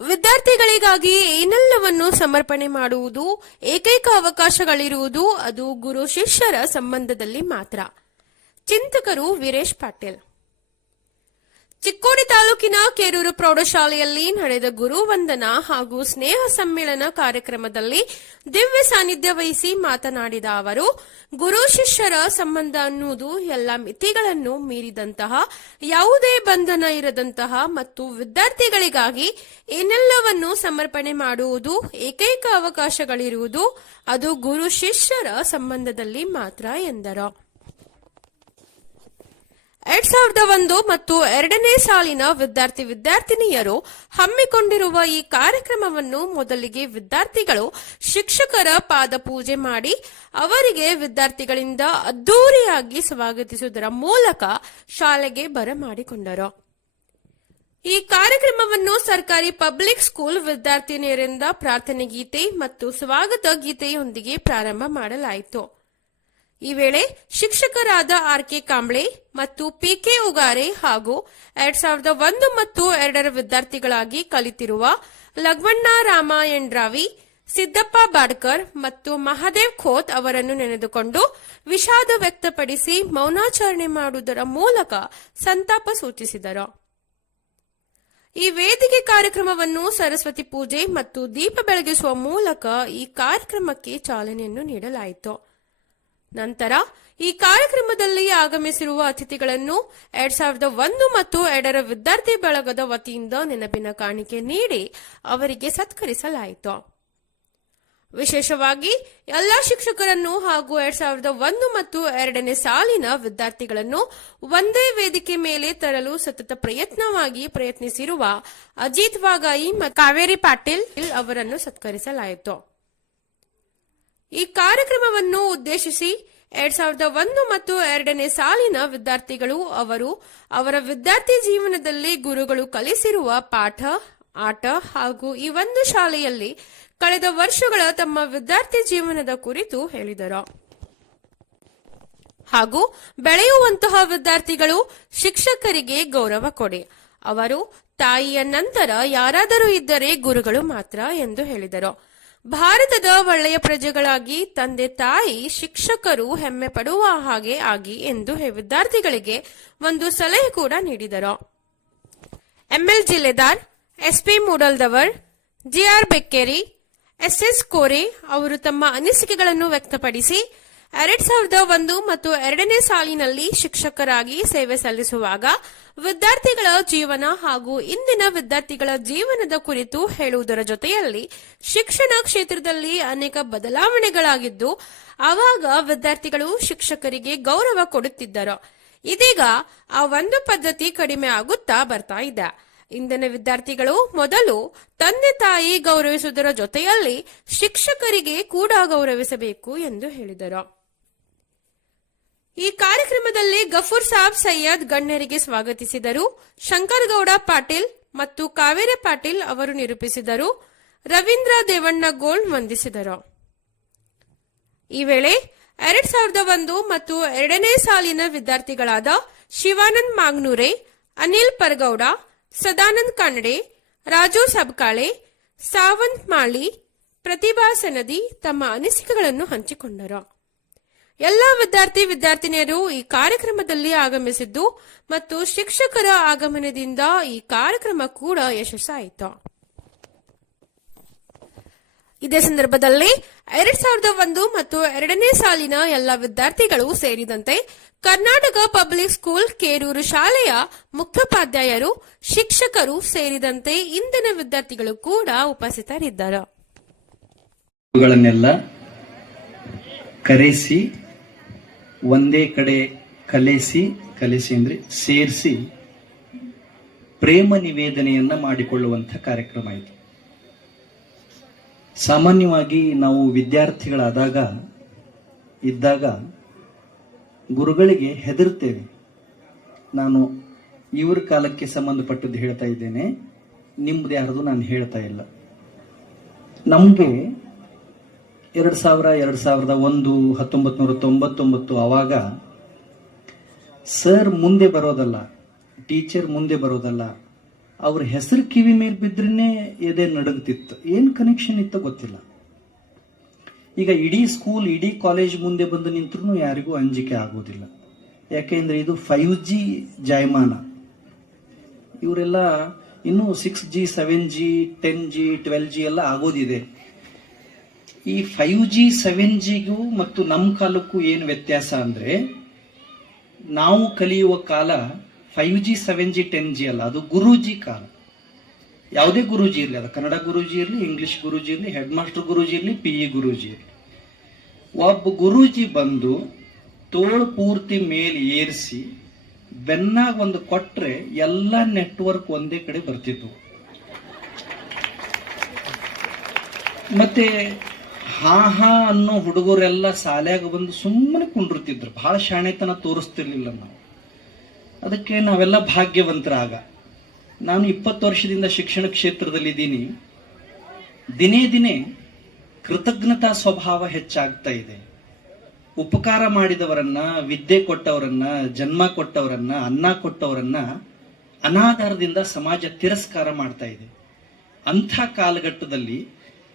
ವಿದ್ಯಾರ್ಥಿಗಳಿಗಾಗಿ ಏನೆಲ್ಲವನ್ನು ಸಮರ್ಪಣೆ ಮಾಡುವುದು, ಏಕೈಕ ಅವಕಾಶಗಳಿರುವುದು ಅದು ಗುರು ಶಿಷ್ಯರ ಸಂಬಂಧದಲ್ಲಿ ಮಾತ್ರ. ಚಿಂತಕರು ವೀರೇಶ್ ಪಾಟೀಲ್. ಚಿಕ್ಕೋಡಿ ತಾಲೂಕಿನ ಕೇರೂರು ಪ್ರೌಢಶಾಲೆಯಲ್ಲಿ ನಡೆದ ಗುರು ವಂದನಾ ಹಾಗೂ ಸ್ನೇಹ ಸಮ್ಮೇಳನ ಕಾರ್ಯಕ್ರಮದಲ್ಲಿ ದಿವ್ಯ ಸಾನ್ನಿಧ್ಯ ವಹಿಸಿ ಮಾತನಾಡಿದ ಅವರು, ಗುರು ಶಿಷ್ಯರ ಸಂಬಂಧ ಅನ್ನುವುದು ಎಲ್ಲ ಮಿತಿಗಳನ್ನು ಮೀರಿದಂತಹ, ಯಾವುದೇ ಬಂಧನ ಇರದಂತಹ ಮತ್ತು ವಿದ್ಯಾರ್ಥಿಗಳಿಗಾಗಿ ಏನೆಲ್ಲವನ್ನು ಸಮರ್ಪಣೆ ಮಾಡುವುದು, ಏಕೈಕ ಅವಕಾಶಗಳಿರುವುದು ಅದು ಗುರು ಶಿಷ್ಯರ ಸಂಬಂಧದಲ್ಲಿ ಮಾತ್ರ ಎಂದರು. 2001 ಮತ್ತು 2ನೇ ಸಾಲಿನ ವಿದ್ಯಾರ್ಥಿನಿಯರು ಹಮ್ಮಿಕೊಂಡಿರುವ ಈ ಕಾರ್ಯಕ್ರಮವನ್ನು ಮೊದಲಿಗೆ ವಿದ್ಯಾರ್ಥಿಗಳು ಶಿಕ್ಷಕರ ಪಾದ ಪೂಜೆ ಮಾಡಿ ಅವರಿಗೆ ವಿದ್ಯಾರ್ಥಿಗಳಿಂದ ಅದ್ದೂರಿಯಾಗಿ ಸ್ವಾಗತಿಸುವುದರ ಮೂಲಕ ಶಾಲೆಗೆ ಬರಮಾಡಿಕೊಂಡರು. ಈ ಕಾರ್ಯಕ್ರಮವನ್ನು ಸರ್ಕಾರಿ ಪಬ್ಲಿಕ್ ಸ್ಕೂಲ್ ವಿದ್ಯಾರ್ಥಿನಿಯರಿಂದ ಪ್ರಾರ್ಥನೆ ಗೀತೆ ಮತ್ತು ಸ್ವಾಗತ ಗೀತೆಯೊಂದಿಗೆ ಪ್ರಾರಂಭ ಮಾಡಲಾಯಿತು. ಈ ವೇಳೆ ಶಿಕ್ಷಕರಾದ ಆರ್.ಕೆ. ಕಾಂಬ್ಳೆ ಮತ್ತು ಪಿ.ಕೆ. ಉಗಾರೆ ಹಾಗೂ 2001 ಮತ್ತು 2ರ ವಿದ್ಯಾರ್ಥಿಗಳಾಗಿ ಕಲಿತಿರುವ ಲಗ್ವಣ್ಣ ರಾಮ ಎಂಡ್ರಾವಿ, ಸಿದ್ದಪ್ಪ ಬಾಡ್ಕರ್ ಮತ್ತು ಮಹಾದೇವ್ ಖೋತ್ ಅವರನ್ನು ನೆನೆದುಕೊಂಡು ವಿಷಾದ ವ್ಯಕ್ತಪಡಿಸಿ ಮೌನಾಚರಣೆ ಮಾಡುವುದರ ಮೂಲಕ ಸಂತಾಪ ಸೂಚಿಸಿದರು. ಈ ವೇದಿಕೆ ಕಾರ್ಯಕ್ರಮವನ್ನು ಸರಸ್ವತಿ ಪೂಜೆ ಮತ್ತು ದೀಪ ಬೆಳಗಿಸುವ ಮೂಲಕ ಈ ಕಾರ್ಯಕ್ರಮಕ್ಕೆ ಚಾಲನೆಯನ್ನು ನೀಡಲಾಯಿತು. ನಂತರ ಈ ಕಾರ್ಯಕ್ರಮದಲ್ಲಿ ಆಗಮಿಸಿರುವ ಅತಿಥಿಗಳನ್ನು 2001 ಮತ್ತು 2ರ ವಿದ್ಯಾರ್ಥಿ ಬಳಗದ ವತಿಯಿಂದ ನೆನಪಿನ ಕಾಣಿಕೆ ನೀಡಿ ಅವರಿಗೆ ಸತ್ಕರಿಸಲಾಯಿತು. ವಿಶೇಷವಾಗಿ ಎಲ್ಲಾ ಶಿಕ್ಷಕರನ್ನು ಹಾಗೂ 2001 ಮತ್ತು 2ನೇ ಸಾಲಿನ ವಿದ್ಯಾರ್ಥಿಗಳನ್ನು ಒಂದೇ ವೇದಿಕೆ ಮೇಲೆ ತರಲು ಸತತ ಪ್ರಯತ್ನಿಸಿರುವ ಅಜಿತ್ ವಾಗಾಯಿ ಮತ್ತು ಕಾವೇರಿ ಪಾಟೀಲ್ ಅವರನ್ನು ಸತ್ಕರಿಸಲಾಯಿತು. ಈ ಕಾರ್ಯಕ್ರಮವನ್ನು ಉದ್ದೇಶಿಸಿ 2001 ಮತ್ತು 2ನೇ ಸಾಲಿನ ವಿದ್ಯಾರ್ಥಿಗಳು ಅವರ ವಿದ್ಯಾರ್ಥಿ ಜೀವನದಲ್ಲಿ ಗುರುಗಳು ಕಲಿಸಿರುವ ಪಾಠ, ಆಟ ಹಾಗೂ ಈ ಒಂದು ಶಾಲೆಯಲ್ಲಿ ಕಳೆದ ವರ್ಷಗಳ ತಮ್ಮ ವಿದ್ಯಾರ್ಥಿ ಜೀವನದ ಕುರಿತು ಹೇಳಿದರು. ಹಾಗೂ ಬೆಳೆಯುವಂತಹ ವಿದ್ಯಾರ್ಥಿಗಳು ಶಿಕ್ಷಕರಿಗೆ ಗೌರವ ಕೊಡಿ, ಅವರು ತಾಯಿಯ ನಂತರ ಯಾರಾದರೂ ಇದ್ದರೆ ಗುರುಗಳು ಮಾತ್ರ ಎಂದು ಹೇಳಿದರು. ಭಾರತದ ಒಳ್ಳೆಯ ಪ್ರಜೆಗಳಾಗಿ ತಂದೆ ತಾಯಿ ಶಿಕ್ಷಕರು ಹೆಮ್ಮೆ ಪಡುವ ಹಾಗೆ ಆಗಿ ಎಂದು ವಿದ್ಯಾರ್ಥಿಗಳಿಗೆ ಒಂದು ಸಲಹೆ ಕೂಡ ನೀಡಿದರು. ML Jilledar, SP Mudaldavar, GR Bekkeri, SS Kore ಅವರು ತಮ್ಮ ಅನಿಸಿಕೆಗಳನ್ನು ವ್ಯಕ್ತಪಡಿಸಿ 2001 ಮತ್ತು 2ನೇ ಸಾಲಿನಲ್ಲಿ ಶಿಕ್ಷಕರಾಗಿ ಸೇವೆ ಸಲ್ಲಿಸುವಾಗ ವಿದ್ಯಾರ್ಥಿಗಳ ಜೀವನ ಹಾಗೂ ಇಂದಿನ ವಿದ್ಯಾರ್ಥಿಗಳ ಜೀವನದ ಕುರಿತು ಹೇಳುವುದರ ಜೊತೆಯಲ್ಲಿ ಶಿಕ್ಷಣ ಕ್ಷೇತ್ರದಲ್ಲಿ ಅನೇಕ ಬದಲಾವಣೆಗಳಾಗಿದ್ದು ಆವಾಗ ವಿದ್ಯಾರ್ಥಿಗಳು ಶಿಕ್ಷಕರಿಗೆ ಗೌರವ ಕೊಡುತ್ತಿದ್ದರು. ಇದೀಗ ಆ ಒಂದು ಪದ್ಧತಿ ಕಡಿಮೆ ಆಗುತ್ತಾ ಬರ್ತಾ ಇದೆ. ಇಂದಿನ ವಿದ್ಯಾರ್ಥಿಗಳು ಮೊದಲು ತಂದೆ ತಾಯಿ ಗೌರವಿಸುವುದರ ಜೊತೆಯಲ್ಲಿ ಶಿಕ್ಷಕರಿಗೆ ಕೂಡ ಗೌರವಿಸಬೇಕು ಎಂದು ಹೇಳಿದರು. ಈ ಕಾರ್ಯಕ್ರಮದಲ್ಲಿ ಗಫೂರ್ ಸಾಬ್ ಸೈಯದ್ ಗಣ್ಯರಿಗೆ ಸ್ವಾಗತಿಸಿದರು. ಶಂಕರ್ ಗೌಡ ಪಾಟೀಲ್ ಮತ್ತು ಕಾವೇರಿ ಪಾಟೀಲ್ ಅವರು ನಿರೂಪಿಸಿದರು. ರವೀಂದ್ರ ದೇವಣ್ಣಗೋಳ್ ವಂದಿಸಿದರು. ಈ ವೇಳೆ 2001 ಮತ್ತು 2ನೇ ಸಾಲಿನ ವಿದ್ಯಾರ್ಥಿಗಳಾದ ಶಿವಾನಂದ್ ಮಾಗ್ನೂರೆ, ಅನಿಲ್ ಪರ್ಗೌಡ, ಸದಾನಂದ್ ಕಾನಡೆ, ರಾಜು ಸಬ್ಕಾಳೆ, ಸಾವಂತ್ ಮಾಳಿ, ಪ್ರತಿಭಾ ಸನದಿ ತಮ್ಮ ಅನಿಸಿಕೆಗಳನ್ನು ಹಂಚಿಕೊಂಡರು. ಎಲ್ಲ ವಿದ್ಯಾರ್ಥಿನಿಯರು ಈ ಕಾರ್ಯಕ್ರಮದಲ್ಲಿ ಆಗಮಿಸಿದ್ದು ಮತ್ತು ಶಿಕ್ಷಕರ ಆಗಮನದಿಂದ ಈ ಕಾರ್ಯಕ್ರಮ ಕೂಡ ಯಶಸ್ಸಾಯಿತು. ಇದೇ ಸಂದರ್ಭದಲ್ಲಿ 2001 ಮತ್ತು 2ನೇ ಸಾಲಿನ ಎಲ್ಲ ವಿದ್ಯಾರ್ಥಿಗಳು ಸೇರಿದಂತೆ ಕರ್ನಾಟಕ ಪಬ್ಲಿಕ್ ಸ್ಕೂಲ್ ಕೇರೂರು ಶಾಲೆಯ ಮುಖ್ಯೋಪಾಧ್ಯಾಯರು, ಶಿಕ್ಷಕರು ಸೇರಿದಂತೆ ಇಂದಿನ ವಿದ್ಯಾರ್ಥಿಗಳು ಕೂಡ ಉಪಸ್ಥಿತರಿದ್ದರು. ಕರೆಸಿ ಒಂದೇ ಕಡೆ ಕಲಿಸಿ ಅಂದ್ರೆ ಸೇರಿಸಿ ಪ್ರೇಮ ನಿವೇದನೆಯನ್ನ ಮಾಡಿಕೊಳ್ಳುವಂತಹ ಕಾರ್ಯಕ್ರಮ ಇದು. ಸಾಮಾನ್ಯವಾಗಿ ನಾವು ಇದ್ದಾಗ ಗುರುಗಳಿಗೆ ಹೆದರ್ತೇವೆ. ನಾನು ಇವ್ರ ಕಾಲಕ್ಕೆ ಸಂಬಂಧಪಟ್ಟದ್ದು ಹೇಳ್ತಾ ಇದ್ದೇನೆ, ನಿಮ್ದು ಯಾರ್ದು ನಾನು ಹೇಳ್ತಾ ಇಲ್ಲ. ನಮ್ಗೆ 2001 1999 ಅವಾಗ ಸರ್ ಮುಂದೆ ಬರೋದಲ್ಲ, ಟೀಚರ್ ಮುಂದೆ ಬರೋದಲ್ಲ, ಅವ್ರ ಹೆಸರು ಕಿವಿ ಮೇಲೆ ಬಿದ್ರೇ ಎದೆ ನಡುಗ್ತಿತ್ತು. ಏನ್ ಕನೆಕ್ಷನ್ ಇತ್ತು ಗೊತ್ತಿಲ್ಲ. ಈಗ ಇಡೀ ಸ್ಕೂಲ್ ಇಡೀ ಕಾಲೇಜ್ ಮುಂದೆ ಬಂದು ನಿಂತ್ರು ಯಾರಿಗೂ ಅಂಜಿಕೆ ಆಗೋದಿಲ್ಲ. ಯಾಕೆಂದ್ರೆ ಇದು 5G ಜಾಯಮಾನ. ಇವರೆಲ್ಲ ಇನ್ನು 6G 7G 10G 12G ಎಲ್ಲ ಆಗೋದಿದೆ. ಈ 5G 7Gಗೂ ಮತ್ತು ನಮ್ಮ ಕಾಲಕ್ಕೂ ಏನು ವ್ಯತ್ಯಾಸ ಅಂದ್ರೆ, ನಾವು ಕಲಿಯುವ ಕಾಲ 5G 7G 10G ಅಲ್ಲ, ಅದು ಗುರೂಜಿ ಕಾಲ. ಯಾವುದೇ ಗುರೂಜಿ ಇರಲಿ, ಅದು ಕನ್ನಡ ಗುರೂಜಿ ಇರಲಿ, ಇಂಗ್ಲಿಷ್ ಗುರೂಜಿ ಇರಲಿ, ಹೆಡ್ ಮಾಸ್ಟರ್ ಗುರೂಜಿ ಇರಲಿ, PE ಗುರೂಜಿ ಇರಲಿ, ಒಬ್ಬ ಗುರೂಜಿ ಬಂದು ತೋಳು ಪೂರ್ತಿ ಮೇಲೆ ಏರಿಸಿ ಬೆನ್ನಾಗ ಒಂದು ಕೊಟ್ರೆ ಎಲ್ಲ ನೆಟ್ವರ್ಕ್ ಒಂದೇ ಕಡೆ ಬರ್ತಿತ್ತು. ಮತ್ತೆ ಹಾ ಅನ್ನೋ ಹುಡುಗರೆಲ್ಲ ಶಾಲ್ಯಾಗ ಬಂದು ಸುಮ್ಮನೆ ಕುಂಡಿರ್ತಿದ್ರು. ಬಹಳ ಶಾಣೆತನ ತೋರಿಸ್ತಿರ್ಲಿಲ್ಲ ನಾವು. ಅದಕ್ಕೆ ನಾವೆಲ್ಲ ಭಾಗ್ಯವಂತರಾಗ. ನಾನು 20 ವರ್ಷದಿಂದ ಶಿಕ್ಷಣ ಕ್ಷೇತ್ರದಲ್ಲಿದ್ದೀನಿ. ದಿನೇ ದಿನೇ ಕೃತಜ್ಞತಾ ಸ್ವಭಾವ ಹೆಚ್ಚಾಗ್ತಾ ಇದೆ. ಉಪಕಾರ ಮಾಡಿದವರನ್ನ, ವಿದ್ಯೆ ಕೊಟ್ಟವರನ್ನ, ಜನ್ಮ ಕೊಟ್ಟವರನ್ನ, ಅನ್ನ ಕೊಟ್ಟವರನ್ನ ಅನಾಧಾರದಿಂದ ಸಮಾಜ ತಿರಸ್ಕಾರ ಮಾಡ್ತಾ ಇದೆ. ಅಂಥ ಕಾಲಘಟ್ಟದಲ್ಲಿ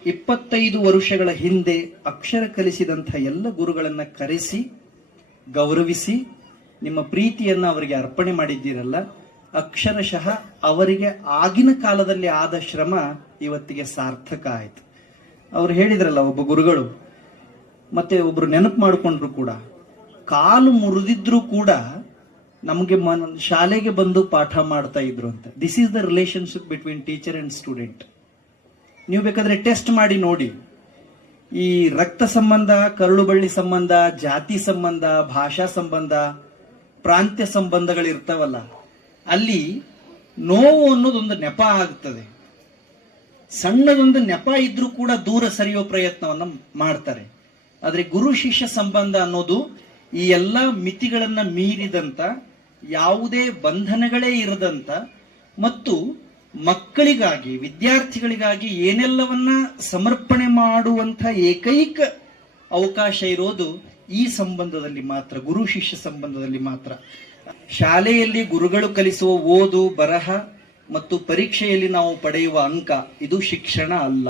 25 ವರ್ಷಗಳ ಹಿಂದೆ ಅಕ್ಷರ ಕಲಿಸಿದಂಥ ಎಲ್ಲ ಗುರುಗಳನ್ನ ಕರೆಸಿ ಗೌರವಿಸಿ ನಿಮ್ಮ ಪ್ರೀತಿಯನ್ನ ಅವರಿಗೆ ಅರ್ಪಣೆ ಮಾಡಿದ್ದೀರಲ್ಲ, ಅಕ್ಷರಶಃ ಅವರಿಗೆ ಆಗಿನ ಕಾಲದಲ್ಲಿ ಆದ ಶ್ರಮ ಇವತ್ತಿಗೆ ಸಾರ್ಥಕ ಆಯ್ತು. ಅವ್ರು ಹೇಳಿದ್ರಲ್ಲ, ಒಬ್ಬ ಗುರುಗಳು ಮತ್ತೆ ಒಬ್ರು ನೆನಪು ಮಾಡಿಕೊಂಡ್ರು ಕೂಡ, ಕಾಲು ಮುರಿದಿದ್ರು ಕೂಡ ನಮಗೆ ಶಾಲೆಗೆ ಬಂದು ಪಾಠ ಮಾಡ್ತಾ ಇದ್ರು ಅಂತ. This is the relationship between teacher and student. ನೀವು ಬೇಕಾದ್ರೆ ಟೆಸ್ಟ್ ಮಾಡಿ ನೋಡಿ. ಈ ರಕ್ತ ಸಂಬಂಧ, ಕರುಳು ಬಳ್ಳಿ ಸಂಬಂಧ, ಜಾತಿ ಸಂಬಂಧ, ಭಾಷಾ ಸಂಬಂಧ, ಪ್ರಾಂತ್ಯ ಸಂಬಂಧಗಳಿರ್ತಾವಲ್ಲ, ಅಲ್ಲಿ ನೋವು ಅನ್ನೋದೊಂದು ನೆಪ ಆಗ್ತದೆ. ಸಣ್ಣದೊಂದು ನೆಪ ಇದ್ರೂ ಕೂಡ ದೂರ ಸರಿಯೋ ಪ್ರಯತ್ನವನ್ನ ಮಾಡ್ತಾರೆ. ಆದ್ರೆ ಗುರು ಶಿಷ್ಯ ಸಂಬಂಧ ಅನ್ನೋದು ಈ ಎಲ್ಲ ಮಿತಿಗಳನ್ನ ಮೀರಿದಂತ, ಯಾವುದೇ ಬಂಧನಗಳೇ ಇರದಂತ ಮತ್ತು ಮಕ್ಕಳಿಗಾಗಿ, ವಿದ್ಯಾರ್ಥಿಗಳಿಗಾಗಿ ಏನೆಲ್ಲವನ್ನ ಸಮರ್ಪಣೆ ಮಾಡುವಂತ ಏಕೈಕ ಅವಕಾಶ ಇರೋದು ಈ ಸಂಬಂಧದಲ್ಲಿ ಮಾತ್ರ, ಗುರು ಶಿಷ್ಯ ಸಂಬಂಧದಲ್ಲಿ ಮಾತ್ರ. ಶಾಲೆಯಲ್ಲಿ ಗುರುಗಳು ಕಲಿಸುವ ಓದು, ಬರಹ ಮತ್ತು ಪರೀಕ್ಷೆಯಲ್ಲಿ ನಾವು ಪಡೆಯುವ ಅಂಕ ಇದು ಶಿಕ್ಷಣ ಅಲ್ಲ.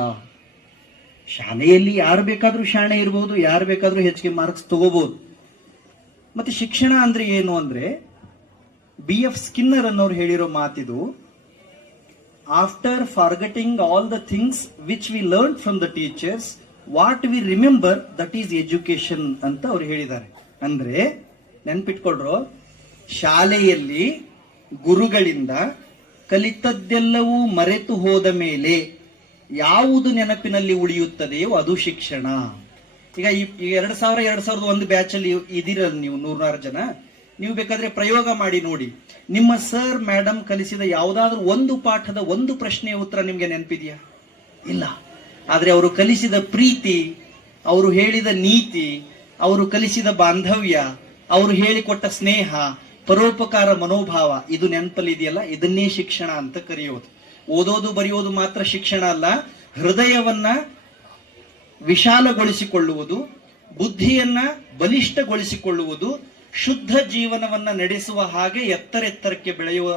ಶಾಲೆಯಲ್ಲಿ ಯಾರು ಬೇಕಾದ್ರೂ ಶಾಣೆ ಇರಬಹುದು, ಯಾರು ಬೇಕಾದ್ರೂ ಹೆಚ್ಚಿಗೆ ಮಾರ್ಕ್ಸ್ ತಗೋಬಹುದು. ಮತ್ತೆ ಶಿಕ್ಷಣ ಅಂದ್ರೆ ಏನು ಅಂದ್ರೆ, BF ಸ್ಕಿನ್ನರ್ ಅನ್ನೋರು ಹೇಳಿರೋ ಮಾತಿದು, after forgetting all the things which we learn from the teachers, what we remember that is education ಅಂತ ಅವ್ರು ಹೇಳಿದ್ದಾರೆ. ಅಂದ್ರೆ ನೆನ್ಪಿಟ್ಕೊಳ್ರು, ಶಾಲೆಯಲ್ಲಿ ಗುರುಗಳಿಂದ ಕಲಿತದ್ದೆಲ್ಲವೂ ಮರೆತು ಹೋದ ಮೇಲೆ ಯಾವುದು ನೆನಪಿನಲ್ಲಿ ಉಳಿಯುತ್ತದೆಯೋ ಅದು ಶಿಕ್ಷಣ. ಈಗ 2001 ಬ್ಯಾಚ್ ಅಲ್ಲಿ ಇದಿರಲ್ಲ ನೀವು 100 ಜನ. ನೀವು ಬೇಕಾದ್ರೆ ಪ್ರಯೋಗ ಮಾಡಿ ನೋಡಿ. ನಿಮ್ಮ ಸರ್ ಮೇಡಮ್ ಕಲಿಸಿದ ಯಾವುದಾದ್ರೂ ಒಂದು ಪಾಠದ ಒಂದು ಪ್ರಶ್ನೆಯ ಉತ್ತರ ನಿಮ್ಗೆ ನೆನಪಿದೆಯಾ? ಇಲ್ಲ. ಆದ್ರೆ ಅವರು ಕಲಿಸಿದ ಪ್ರೀತಿ, ಅವರು ಹೇಳಿದ ನೀತಿ, ಅವರು ಕಲಿಸಿದ ಬಾಂಧವ್ಯ, ಅವರು ಹೇಳಿಕೊಟ್ಟ ಸ್ನೇಹ, ಪರೋಪಕಾರ ಮನೋಭಾವ, ಇದು ನೆನಪಲ್ಲಿದೆಯಲ್ಲ, ಇದನ್ನೇ ಶಿಕ್ಷಣ ಅಂತ ಕರೆಯೋದು. ಓದೋದು ಬರೆಯೋದು ಮಾತ್ರ ಶಿಕ್ಷಣ ಅಲ್ಲ. ಹೃದಯವನ್ನ ವಿಶಾಲಗೊಳಿಸಿಕೊಳ್ಳುವುದು, ಬುದ್ಧಿಯನ್ನ ಬಲಿಷ್ಠಗೊಳಿಸಿಕೊಳ್ಳುವುದು, ಶುದ್ಧ ಜೀವನವನ್ನ ನಡೆಸುವ ಹಾಗೆ ಎತ್ತರೆತ್ತರಕ್ಕೆ ಬೆಳೆಯುವ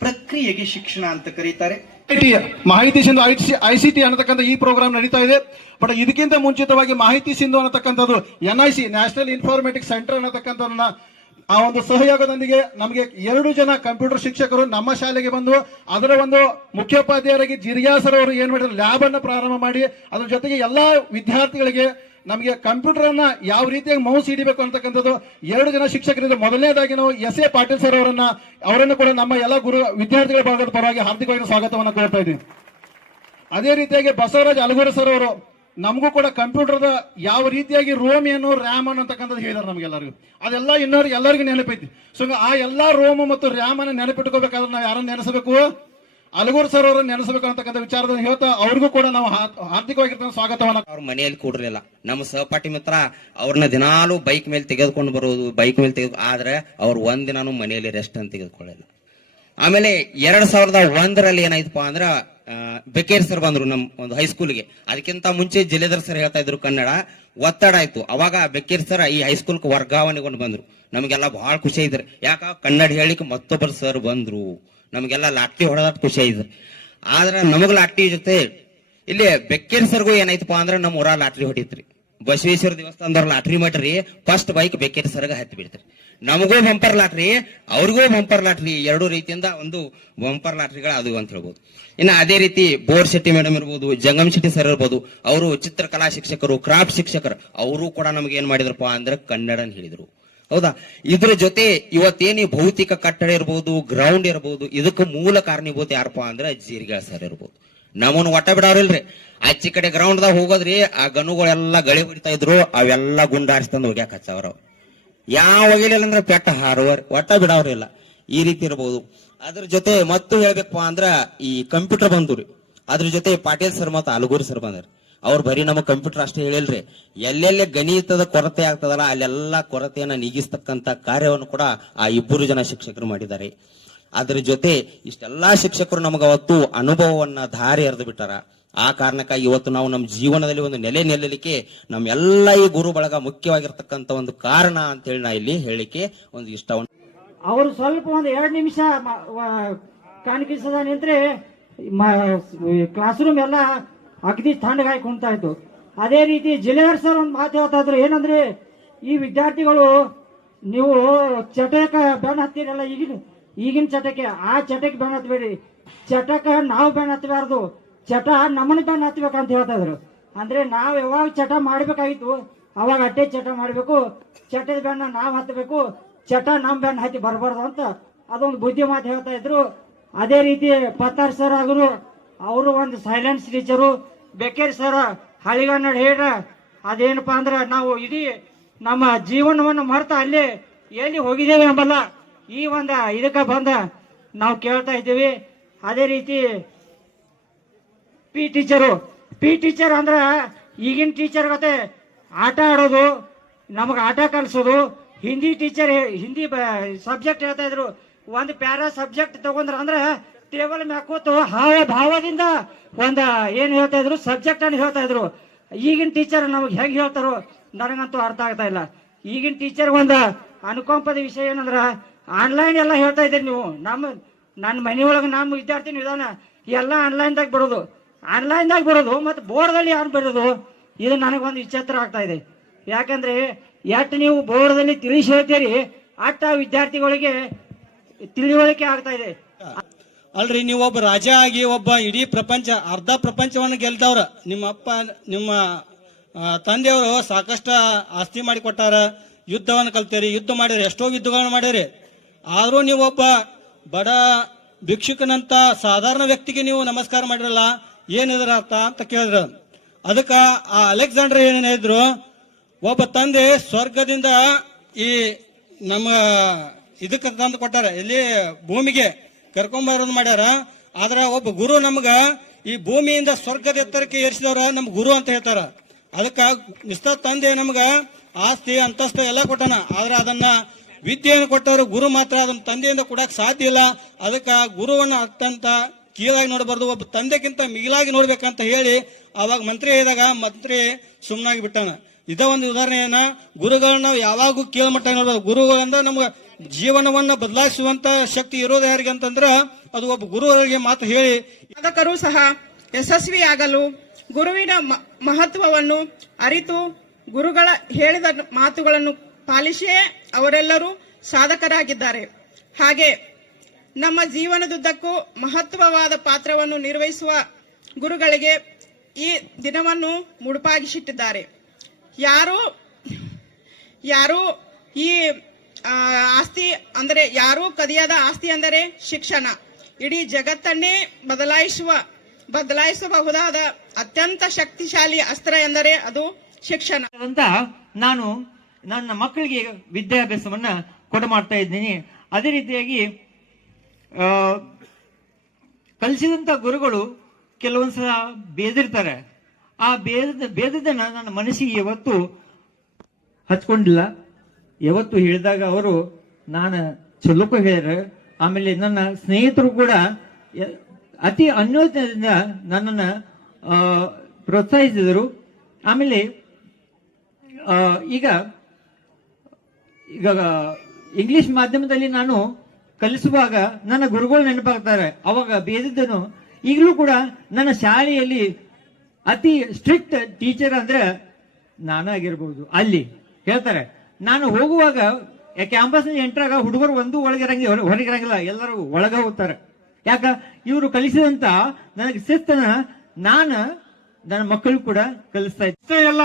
ಪ್ರಕ್ರಿಯೆಗೆ ಶಿಕ್ಷಣ ಅಂತ ಕರೀತಾರೆ. ಮಾಹಿತಿ ಸಿಂಧು ICT ಅನ್ನತಕ್ಕಂಥ ಈ ಪ್ರೋಗ್ರಾಮ್ ನಡೀತಾ ಇದೆ. ಬಟ್ ಇದಕ್ಕಿಂತ ಮುಂಚಿತವಾಗಿ ಮಾಹಿತಿ ಸಿಂಧು ಅನ್ನತಕ್ಕಂಥದ್ದು NIC ನ್ಯಾಷನಲ್ ಇನ್ಫಾರ್ಮೇಟಿಕ್ಸ್ ಸೆಂಟರ್ ಅನ್ನತಕ್ಕಂಥವ್ರನ್ನ ಆ ಒಂದು ಸಹಯೋಗದೊಂದಿಗೆ ನಮಗೆ 2 ಜನ ಕಂಪ್ಯೂಟರ್ ಶಿಕ್ಷಕರು ನಮ್ಮ ಶಾಲೆಗೆ ಬಂದು ಅದರ ಒಂದು ಮುಖ್ಯೋಪಾಧ್ಯಾಯರಾಗಿ ಜಿರಿಯಾ ಸರ್ ಅವರು ಏನ್ ಮಾಡಿದ್ರು, ಲ್ಯಾಬ್ ಅನ್ನ ಪ್ರಾರಂಭ ಮಾಡಿ ಅದ್ರ ಜೊತೆಗೆ ಎಲ್ಲಾ ವಿದ್ಯಾರ್ಥಿಗಳಿಗೆ ನಮಗೆ ಕಂಪ್ಯೂಟರ್ ಅನ್ನ ಯಾವ ರೀತಿಯಾಗಿ ಮೌಸ್ ಹಿಡಿಬೇಕು ಅಂತಕ್ಕಂಥದ್ದು 2 ಜನ ಶಿಕ್ಷಕರಿಂದ. ಮೊದಲನೇದಾಗಿ ನಾವು SA ಪಾಟೀಲ್ ಸರ್ ಅವರನ್ನು ಕೂಡ ನಮ್ಮ ಎಲ್ಲ ವಿದ್ಯಾರ್ಥಿಗಳ ಭಾಗದ ಪರವಾಗಿ ಹಾರ್ದಿಕವಾಗಿ ಸ್ವಾಗತವನ್ನು ಕೋರ್ತಾ ಇದ್ದೀನಿ. ಅದೇ ರೀತಿಯಾಗಿ ಬಸವರಾಜ್ ಅಲಗೂರು ಸರ್ ಅವರು ನಮಗೂ ಕೂಡ ಕಂಪ್ಯೂಟರ್ದ ಯಾವ ರೀತಿಯಾಗಿ ರೋಮ್ ಏನು ರ್ಯಾಮ್ ಅನ್ನತಕ್ಕಂಥದ್ದು ಹೇಳಿದಾರೆ ನಮಗೆಲ್ಲರಿಗೂ. ಅದೆಲ್ಲ ಎಲ್ಲರಿಗೂ ನೆನಪೈತಿ. ಸೊ ಆ ಎಲ್ಲಾ ರೋಮ್ ಮತ್ತು ರ್ಯಾಮ್ ಅನ್ನು ನೆನಪಿಟ್ಕೋಬೇಕಾದ್ರೆ ನಾವು ಯಾರನ್ನ ನೆನೆಸಬೇಕು? ಅಲಗೂರು ಸರ್ ಅವರನ್ನು ನೆನೆಸಬೇಕು ಅಂತಕ್ಕಂಥ ವಿಚಾರದಲ್ಲಿ ಹೇಳ್ತಾ ಅವ್ರಿಗೂ ಕೂಡ ನಾವು ಹಾರ್ದಿಕವಾಗಿರ್ತಕ್ಕಂಥ ಸ್ವಾಗತವನ್ನ. ಅವ್ರ ಮನೆಯಲ್ಲಿ ಕೂಡ್ರಿಲ್ಲ. ನಮ್ಮ ಸಹಪಾಠಿ ಮಿತ್ರ ಅವ್ರನ್ನ ದಿನಾಲು ಬೈಕ್ ಮೇಲೆ ತೆಗೆದುಕೊಂಡು ಬರೋದು, ಆದ್ರೆ ಅವ್ರು ಒಂದಿನಾನು ಮನೆಯಲ್ಲಿ ರೆಸ್ಟ್ ಅಂತ ತೆಗೆದುಕೊಳ್ಳಿಲ್ಲ. ಆಮೇಲೆ 2001ರಲ್ಲಿ ಏನಾಯ್ತಪ್ಪ ಅಂದ್ರ ಬೆಕೇರ್ ಸರ್ ಬಂದ್ರು ನಮ್ಮ ಒಂದು ಹೈಸ್ಕೂಲ್ಗೆ. ಅದಕ್ಕಿಂತ ಮುಂಚೆ ಜಿಲ್ಲೆಧರ್ ಸರ್ ಹೇಳ್ತಾ ಇದ್ರು ಕನ್ನಡ. ಒತ್ತಡ ಆಯ್ತು. ಅವಾಗ ಬೆಕೇರ್ ಸರ್ ಈ ಹೈಸ್ಕೂಲ್ಗೆ ವರ್ಗಾವಣೆಗೊಂಡು ಬಂದ್ರು. ನಮಗೆಲ್ಲ ಬಹಳ ಖುಷಿ ಇದ್ರು. ಯಾಕ ಕನ್ನಡ ಹೇಳಿಕ್ ಮತ್ತೊಬ್ಬರು ಸರ್ ಬಂದ್ರು. ನಮಗೆಲ್ಲ ಲಾಟ್ರಿ ಹೊಡೆದಾಟ ಖುಷಿ ಐತ್ರಿ. ಆದ್ರೆ ನಮಗ್ ಲಾಟ್ರಿ ಜೊತೆ ಇಲ್ಲಿ ಬೆಕ್ಕೇರಿ ಸರ್ಗೂ ಏನಾಯ್ತಪ್ಪ ಅಂದ್ರೆ ನಮ್ಮ ಊರ ಲಾಟ್ರಿ ಹೊಡಿತ್ರಿ. ಬಸವೇಶ್ವರ ದೇವಸ್ಥಾನದವ್ರ ಲಾಟ್ರಿ ಮಾಡ್ರಿ, ಫಸ್ಟ್ ಬೈಕ್ ಬೆಕ್ಕೇರಿ ಸರ್ಗ ಹತ್ತಿ ಬಿಡ್ತಾರೆ. ನಮಗೂ ಬಂಪರ್ ಲಾಟ್ರಿ, ಅವ್ರಿಗೂ ಬಂಪರ್ ಲಾಟ್ರಿ, ಎರಡು ರೀತಿಯಿಂದ ಒಂದು ಬಂಪರ್ ಲಾಟ್ರಿಗಳು ಅದು ಅಂತ ಹೇಳ್ಬೋದು. ಇನ್ನು ಅದೇ ರೀತಿ ಬೋರ್ ಶೆಟ್ಟಿ ಮೇಡಮ್ ಇರ್ಬೋದು, ಜಂಗಮ್ ಶೆಟ್ಟಿ ಸರ್ ಇರ್ಬೋದು, ಅವರು ಚಿತ್ರಕಲಾ ಶಿಕ್ಷಕರು, ಕ್ರಾಫ್ಟ್ ಶಿಕ್ಷಕರು, ಅವರು ಕೂಡ ನಮ್ಗೆ ಏನ್ ಮಾಡಿದ್ರಪ್ಪ ಅಂದ್ರೆ ಕನ್ನಡನ್ ಹೇಳಿದ್ರು. ಹೌದಾ? ಇದ್ರ ಜೊತೆ ಇವತ್ತೇನಿ ಭೌತಿಕ ಕಟ್ಟಡ ಇರ್ಬೋದು, ಗ್ರೌಂಡ್ ಇರ್ಬೋದು, ಇದಕ್ಕೆ ಮೂಲ ಕಾರಣೀಭೂತ ಯಾರಪ್ಪ ಅಂದ್ರೆ ಜೀರಿಗಳ ಸರ್ ಇರ್ಬೋದು. ನಮ್ಮನ್ನು ಒಟ್ಟ ಬಿಡವ್ರಿಲ್ರಿ. ಆಚಿ ಕಡೆ ಗ್ರೌಂಡ್ ದಾಗ ಹೋಗೋದ್ರಿ, ಆ ಗನುಗಳೆಲ್ಲ ಗಳಿ ಹೊಡಿತಾ ಇದ್ರು, ಅವೆಲ್ಲ ಗುಂಡಾರಿಸ್ತಂದ್ ಹೋಗ್ಯಾಕ ಹಚ್ಚವ್ರ. ಯಾವ ಒಗಿಲಿಲ್ಲ ಅಂದ್ರೆ ಪೆಟ್ಟ ಹಾರುವರ್, ಒಟ್ಟ ಬಿಡವ್ರಿಲ್ಲ. ಈ ರೀತಿ ಇರ್ಬೋದು. ಅದ್ರ ಜೊತೆ ಮತ್ತು ಹೇಳ್ಬೇಕಪ್ಪ ಅಂದ್ರ ಈ ಕಂಪ್ಯೂಟರ್ ಬಂದ್ರಿ. ಅದ್ರ ಜೊತೆ ಪಾಟೀಲ್ ಸರ್ ಮತ್ತು ಅಲಗೂರಿ ಸರ್ ಬಂದ್ರಿ. ಅವ್ರು ಬರೀ ನಮಗ್ ಕಂಪ್ಯೂಟರ್ ಅಷ್ಟೇ ಹೇಳಿಲ್ರಿ, ಎಲ್ಲೆಲ್ಲಿ ಗಣಿತದ ಕೊರತೆ ಆಗ್ತದಲ್ಲ ಅಲ್ಲೆಲ್ಲ ಕೊರತೆಯನ್ನ ನೀಗಿಸ್ತಕ್ಕಂತ ಕಾರ್ಯವನ್ನು ಕೂಡ ಆ ಇಬ್ಬರು ಜನ ಶಿಕ್ಷಕರು ಮಾಡಿದ್ದಾರೆ. ಅದ್ರ ಜೊತೆ ಇಷ್ಟೆಲ್ಲಾ ಶಿಕ್ಷಕರು ನಮಗ ಅವತ್ತು ಅನುಭವವನ್ನ ದಾರಿ ಎರೆದು ಬಿಟ್ಟಾರ. ಆ ಕಾರಣಕ್ಕಾಗಿ ಇವತ್ತು ನಾವು ನಮ್ಮ ಜೀವನದಲ್ಲಿ ಒಂದು ನೆಲೆ ನಿಲ್ಲಲಿಕ್ಕೆ ನಮ್ಮೆಲ್ಲ ಈ ಗುರು ಬಳಗ ಮುಖ್ಯವಾಗಿರ್ತಕ್ಕಂಥ ಒಂದು ಕಾರಣ ಅಂತ ಹೇಳಿ ನಾ ಇಲ್ಲಿ ಹೇಳಿಕೆ ಒಂದು ಇಷ್ಟವನ್ನು. ಅವರು ಸ್ವಲ್ಪ ಒಂದು 2 ನಿಮಿಷ ಕಾಣಿಕಿಸದ ನಿಂತ್ರೆ ಕ್ಲಾಸ್ ರೂಮ್ ಎಲ್ಲ ಅಗದಿ ತಣ್ಣಗಾಗಿ ಕುಂತಾ ಇತ್ತು. ಅದೇ ರೀತಿ ಜಿಲ್ಲೆಯರ್ ಸರ್ ಒಂದು ಮಾತು ಹೇಳ್ತಾ ಇದ್ರು, ಏನಂದ್ರೆ ಈ ವಿದ್ಯಾರ್ಥಿಗಳು ನೀವು ಚಟಕ ಬೆನ್ ಹತ್ತಿರಲ್ಲ, ಈಗಿನ ಚಟಕ್ಕೆ ಆ ಚಟಕ್ಕೆ ಬೆನ್ ಹತ್ತಬೇಡಿ, ಚಟಕ ನಾವು ಬೆನ್ ಹತ್ತಬಾರ್ದು, ಚಟ ನಮ್ಮನ್ನ ಬೆನ್ ಹತ್ತಬೇಕಂತ ಹೇಳ್ತಾ ಇದ್ರು. ಅಂದ್ರೆ ನಾವು ಯಾವಾಗ ಚಟ ಮಾಡ್ಬೇಕಾಗಿತ್ತು ಅವಾಗ ಅಟ್ಟೆ ಚಟ ಮಾಡ್ಬೇಕು, ಚಟದ ಬೆನ್ನ ನಾವು ಹತ್ತಬೇಕು, ಚಟ ನಮ್ ಬೆನ್ನ ಹತ್ತಿ ಬರಬಾರ್ದು ಅಂತ ಅದೊಂದು ಬುದ್ಧಿ ಮಾತು ಹೇಳ್ತಾ ಇದ್ರು. ಅದೇ ರೀತಿ ಪತ್ತಾರ್ ಸರ್ ಆದ್ರು, ಅವರು ಒಂದು ಸೈಲೆನ್ಸ್ ಟೀಚರು. ಬೆಕ್ಕೇರಿ ಸರ್ ಹಳಿಗನ್ನಡ ಹೇಳ್ರ, ಅದೇನಪ್ಪಾ ಅಂದ್ರೆ ನಾವು ಇಡೀ ನಮ್ಮ ಜೀವನವನ್ನು ಮರೆತ ಅಲ್ಲಿ ಎಲ್ಲಿ ಹೋಗಿದ್ದೇವೆ ಎಂಬಲ್ಲ ಈ ಒಂದು ಇದಕ್ಕೆ ಬಂದ ನಾವು ಕೇಳ್ತಾ ಇದ್ದೀವಿ. ಅದೇ ರೀತಿ ಪಿ ಟೀಚರ್ ಅಂದ್ರ ಈಗಿನ ಟೀಚರ್ ಗತೆ ಆಟ ಆಡೋದು, ನಮಗೆ ಆಟ ಕಲಿಸೋದು. ಹಿಂದಿ ಟೀಚರ್ ಹಿಂದಿ ಸಬ್ಜೆಕ್ಟ್ ಹೇಳ್ತಾ ಇದ್ರು, ಒಂದು ಪ್ಯಾರಾ ಸಬ್ಜೆಕ್ಟ್ ತಗೊಂಡ್ರ ಅಂದ್ರೆ ಟೇಬಲ್ ಮ್ಯಾಗ ಕೂತು ಹಾವ ಭಾವದಿಂದ ಒಂದ ಏನ್ ಹೇಳ್ತಾ ಇದ್ರು ಸಬ್ಜೆಕ್ಟ್ ಅನ್ನು ಹೇಳ್ತಾ ಇದ್ರು. ಈಗಿನ ಟೀಚರ್ ನಮಗೆ ಹೆಂಗ್ ಹೇಳ್ತಾರೋ ನನಗಂತೂ ಅರ್ಥ ಆಗ್ತಾ ಇಲ್ಲ. ಈಗಿನ ಟೀಚರ್ ಒಂದು ಅನುಕಂಪದ ವಿಷಯ ಏನಂದ್ರ ಆನ್ಲೈನ್ ಎಲ್ಲ ಹೇಳ್ತಾ ಇದ್ದೀರಿ ನೀವು. ನನ್ನ ಮನೆಯೊಳಗೆ ನಮ್ಮ ವಿದ್ಯಾರ್ಥಿ ವಿಧಾನ ಎಲ್ಲ ಆನ್ಲೈನ್ದಾಗ ಬಿಡೋದು ಮತ್ತು ಬೋರ್ಡ್ದಲ್ಲಿ ಯಾರು ಬಿಡೋದು, ಇದು ನನಗೊಂದು ವಿಚಿತ್ರ ಆಗ್ತಾ ಇದೆ. ಯಾಕಂದ್ರೆ ಎಷ್ಟು ನೀವು ಬೋರ್ಡ್ದಲ್ಲಿ ತಿಳಿಸಿ ಹೇಳ್ತೀರಿ ಅಟ್ಟ ವಿದ್ಯಾರ್ಥಿಗಳಿಗೆ ತಿಳಿವಳಿಕೆ ಆಗ್ತಾ ಇದೆ. ಅಲ್ರಿ, ನೀವು ಒಬ್ಬ ರಾಜ ಆಗಿ ಒಬ್ಬ ಇಡೀ ಪ್ರಪಂಚ ಅರ್ಧ ಪ್ರಪಂಚವನ್ನು ಗೆಲ್ದವ್ರ. ನಿಮ್ಮ ಅಪ್ಪ ನಿಮ್ಮ ತಂದೆಯವರು ಸಾಕಷ್ಟು ಆಸ್ತಿ ಮಾಡಿ ಕೊಟ್ಟಾರ, ಯುದ್ಧವನ್ನು ಕಲ್ತೀರಿ, ಯುದ್ಧ ಮಾಡಿರಿ, ಎಷ್ಟೋ ಯುದ್ಧಗಳನ್ನು ಮಾಡಿರಿ. ಆದ್ರೂ ನೀವು ಒಬ್ಬ ಬಡ ಭಿಕ್ಷುಕನಂತ ಸಾಧಾರಣ ವ್ಯಕ್ತಿಗೆ ನೀವು ನಮಸ್ಕಾರ ಮಾಡಿರಲ್ಲ, ಏನಿದ್ರ ಅರ್ಥ ಅಂತ ಕೇಳಿದ್ರ. ಅದಕ್ಕ ಆ ಅಲೆಕ್ಸಾಂಡರ್ ಏನೇನ್ ಹೇಳಿದ್ರು, ಒಬ್ಬ ತಂದೆ ಸ್ವರ್ಗದಿಂದ ಈ ನಮ್ಮ ಇದಕ್ಕೆ ತಂದು ಕೊಟ್ಟಾರ, ಇಲ್ಲಿ ಭೂಮಿಗೆ ಕರ್ಕೊಂಬರೋದು ಮಾಡ್ಯಾರ. ಆದ್ರ ಒಬ್ಬ ಗುರು ನಮ್ಗ ಈ ಭೂಮಿಯಿಂದ ಸ್ವರ್ಗದ ಎತ್ತರಕ್ಕೆ ಏರಿಸಿದವ್ರ ನಮ್ ಗುರು ಅಂತ ಹೇಳ್ತಾರ. ಅದಕ್ಕ ನಿಸ್ತ ತಂದೆ ನಮ್ಗ ಆಸ್ತಿ ಅಂತಸ್ತು ಎಲ್ಲ ಕೊಟ್ಟಾನ, ಆದ್ರ ಅದನ್ನ ವಿದ್ಯೆಯನ್ನು ಕೊಟ್ಟವರು ಗುರು ಮಾತ್ರ ಅದನ್ನ ತಂದೆಯಿಂದ ಕೊಡಕ್ ಸಾಧ್ಯ ಇಲ್ಲ. ಅದಕ್ಕ ಗುರುವನ್ನ ಅತ್ಯಂತ ಕೀಳಾಗಿ ನೋಡಬಾರ್ದು, ಒಬ್ಬ ತಂದೆಗಿಂತ ಮಿಗಿಲಾಗಿ ನೋಡ್ಬೇಕಂತ ಹೇಳಿ ಅವಾಗ ಮಂತ್ರಿ ಹೇಳಿದಾಗ ಮಂತ್ರಿ ಸುಮ್ಮನಾಗಿ ಬಿಟ್ಟಾನ. ಇದ ಒಂದು ಉದಾಹರಣೆಯನ್ನ ಗುರುಗಳನ್ನ ನಾವು ಯಾವಾಗೂ ಕೀಳ್ಮಟ್ಟ ನೋಡ್ಬೋದು. ಗುರುಗಳಂದ್ರ ನಮ್ಗ ಜೀವನವನ್ನ ಬದಲಾಯಿಸುವಂತ ಶಕ್ತಿ ಇರೋದು ಯಾರಿಗೆ ಅಂತಂದ್ರ ಅದು ಒಬ್ಬ ಗುರುವರಿಗೆ ಮಾತು ಹೇಳಿ. ಸಾಧಕರು ಸಹ ಯಶಸ್ವಿಯಾಗಲು ಗುರುವಿನ ಮಹತ್ವವನ್ನು ಅರಿತು ಗುರುಗಳ ಹೇಳಿದ ಮಾತುಗಳನ್ನು ಪಾಲಿಸಿಯೇ ಅವರೆಲ್ಲರೂ ಸಾಧಕರಾಗಿದ್ದಾರೆ. ಹಾಗೆ ನಮ್ಮ ಜೀವನದುದ್ದಕ್ಕೂ ಮಹತ್ವವಾದ ಪಾತ್ರವನ್ನು ನಿರ್ವಹಿಸುವ ಗುರುಗಳಿಗೆ ಈ ದಿನವನ್ನು ಮುಡುಪಾಗಿಸಿಟ್ಟಿದ್ದಾರೆ. ಯಾರು ಈ ಆಸ್ತಿ ಅಂದರೆ ಯಾರೂ ಕದಿಯದ ಆಸ್ತಿ ಅಂದರೆ ಶಿಕ್ಷಣ. ಇಡೀ ಜಗತ್ತನ್ನೇ ಬದಲಾಯಿಸಬಹುದಾದ ಅತ್ಯಂತ ಶಕ್ತಿಶಾಲಿ ಅಸ್ತ್ರ ಎಂದರೆ ಅದು ಶಿಕ್ಷಣ ಅಂತ ನಾನು ನನ್ನ ಮಕ್ಕಳಿಗೆ ವಿದ್ಯಾಭ್ಯಾಸವನ್ನ ಕೊಡಮಾಡ್ತಾ ಇದ್ದೀನಿ. ಅದೇ ರೀತಿಯಾಗಿ ಕಲಿಸಿದಂತ ಗುರುಗಳು ಕೆಲವೊಂದ್ಸಲ ಬೇದಿರ್ತಾರೆ. ಆ ಬೇದದನ್ನ ನನ್ನ ಮನಸ್ಸಿಗೆ ಯಾವತ್ತು ಹಚ್ಕೊಂಡಿಲ್ಲ. ಯಾವತ್ತು ಹೇಳಿದಾಗ ಅವರು ನಾನು ಚಲೋಕ ಹೇಳ್ಯಾರ. ಆಮೇಲೆ ನನ್ನ ಸ್ನೇಹಿತರು ಕೂಡ ಅತಿ ಅನ್ಯೋನ್ಯದಿಂದ ನನ್ನನ್ನು ಪ್ರೋತ್ಸಾಹಿಸಿದರು. ಆಮೇಲೆ ಈಗ ಇಂಗ್ಲಿಷ್ ಮಾಧ್ಯಮದಲ್ಲಿ ನಾನು ಕಲಿಸುವಾಗ ನನ್ನ ಗುರುಗಳು ನೆನಪಾಗ್ತಾರೆ. ಅವಾಗ ಬೇದಿದ್ದನು. ಈಗಲೂ ಕೂಡ ನನ್ನ ಶಾಲೆಯಲ್ಲಿ ಅತಿ ಸ್ಟ್ರಿಕ್ಟ್ ಟೀಚರ್ ಅಂದ್ರೆ ನಾನಾಗಿರ್ಬೋದು. ಅಲ್ಲಿ ಹೇಳ್ತಾರೆ, ನಾನು ಹೋಗುವಾಗ ಕ್ಯಾಂಪಸ್ ಎಂಟ್ರಾಗ ಹುಡುಗರು ಒಂದು ಹೊರಗಿರಂಗಿಲ್ಲ, ಎಲ್ಲರೂ ಒಳಗ ಹೋಗ್ತಾರೆ. ಯಾಕ ಇವರು ಕಲಿಸಿದಂತ ನನಗೆ ಶಿಸ್ತನ ನಾನು ನನ್ನ ಮಕ್ಕಳು ಕೂಡ ಕಲಿಸ್ತಾ ಇದ್ದೆ. ಅಷ್ಟೇ ಅಲ್ಲ,